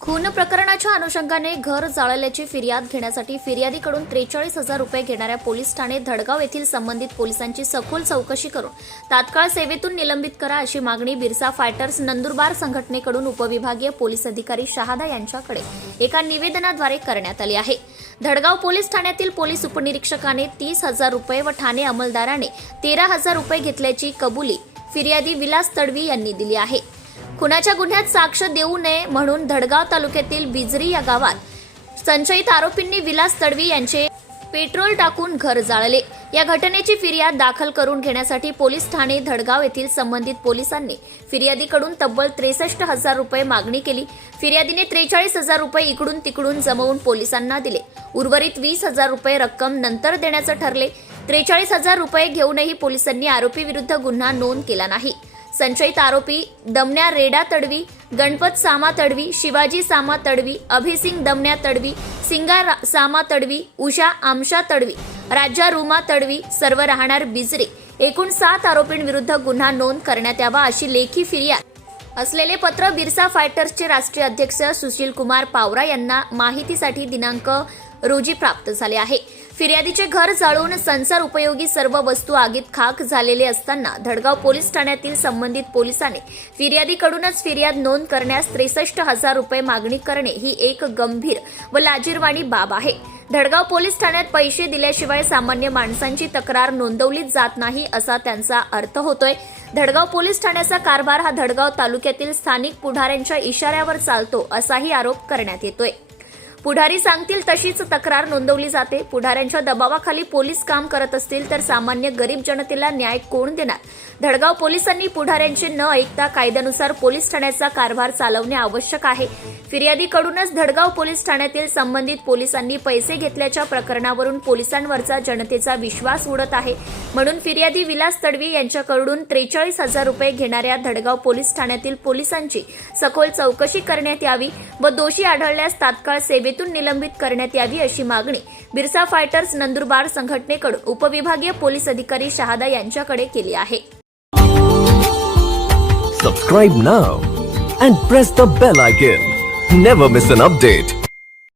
खून प्रकरणाच्या अनुषंगाने घर जाळल्याची फिर्याद घेण्यासाठी फिर्यादीकडून त्रेचाळीस हजार रुपये घेणाऱ्या पोलीस ठाणे धडगाव येथील संबंधित पोलिसांची सखोल चौकशी करून तात्काळ सेवेतून निलंबित करा अशी मागणी बिरसा फायटर्स नंदुरबार संघटनेकडून उपविभागीय पोलीस अधिकारी शहादा यांच्याकडे एका निवेदनाद्वारे करण्यात आली आहे. धडगाव पोलीस ठाण्यातील पोलीस उपनिरीक्षकाने तीस हजार रुपये व ठाणे अंमलदाराने तेरा हजार रुपये घेतल्याची कबुली फिर्यादी विलास तडवी यांनी दिली आहे. खुनाच्या गुन्ह्यात साक्ष देऊ नये म्हणून धडगाव तालुक्यातील बिजरी या गावात संशयित आरोपींनी विलास तडवी यांचे पेट्रोल टाकून घर जाळले. या घटनेची फिर्याद दाखल करून घेण्यासाठी पोलीस ठाणे धडगाव येथील संबंधित पोलिसांनी फिर्यादीकडून तब्बल त्रेसष्ट हजार रुपये मागणी केली. फिर्यादीने त्रेचाळीस हजार रुपये इकडून तिकडून जमवून पोलिसांना दिले. उर्वरित वीस हजार रुपये रक्कम नंतर देण्याचं ठरले. त्रेचाळीस हजार रुपये घेऊनही पोलिसांनी आरोपी विरुद्ध गुन्हा नोंद केला नाही. संशयित आरोपी दमण्या रेडा तडवी गणपत सामा तडवी शिवाजी सामा तडवी अभिसिंग दमण्या तडवी सिंगा सामा तडवी उषा आमशा तडवी राजा रुमा तडवी सर्व राहणार बिजरे. एकूण सात आरोपींविरुद्ध गुन्हा नोंद करण्यात यावा अशी लेखी फिर्याद. असलेले पत्र बिरसा फायटर्सचे राष्ट्रीय अध्यक्ष सुशील कुमार पावरा यांना माहितीसाठी दिनांक रोजी प्राप्त झाले आहे. फिर्यादीचे घर जाळून संसार उपयोगी सर्व वस्तू आगीत खाक झालेले असताना धडगाव पोलीस ठाण्यातील संबंधित पोलिसांनी फिर्यादीकडूनच फिर्याद नोंद करण्यास त्रेसष्ट हजार रुपये मागणी करणे ही एक गंभीर व लाजीरवाणी बाब आहे. धडगाव पोलीस ठाण्यात पैसे दिल्याशिवाय सामान्य माणसांची तक्रार नोंदवलीच जात नाही असा त्यांचा अर्थ होतोय. धडगाव पोलीस ठाण्याचा कारभार हा धडगाव तालुक्यातील स्थानिक पुढाऱ्यांच्या इशाऱ्यावर चालतो असाही आरोप करण्यात येतोय. पुढारी सांगतील तशीच तक्रार नोंदवली जाते. पुढाऱ्यांच्या दबावाखाली पोलीस काम करत असतील तर सामान्य गरीब जनतेला न्याय कोण देणार? धडगाव पोलिसांनी पुढाऱ्यांचे न ऐकता कायद्यानुसार पोलीस ठाण्याचा कारभार चालवणे आवश्यक आहे. फिर्यादीकडूनच धडगाव पोलीस ठाण्यातील संबंधित पोलिसांनी पैसे घेतल्याच्या प्रकरणावरून पोलिसांवरचा जनतेचा विश्वास उडत आहे. म्हणून फिर्यादी विलास तडवी यांच्याकडून त्रेचाळीस हजार रुपये घेणाऱ्या धडगाव पोलीस ठाण्यातील पोलिसांची सखोल चौकशी करण्यात यावी व दोषी आढळल्यास तात्काळ सेवे सेवेतून निलंबित करण्यात यावी अशी मागणी बिरसा फायटर्स नंदुरबार संघटनेकडून उपविभागीय पोलीस अधिकारी शहादा यांच्याकडे केली आहे. Subscribe now and press the bell icon never miss an update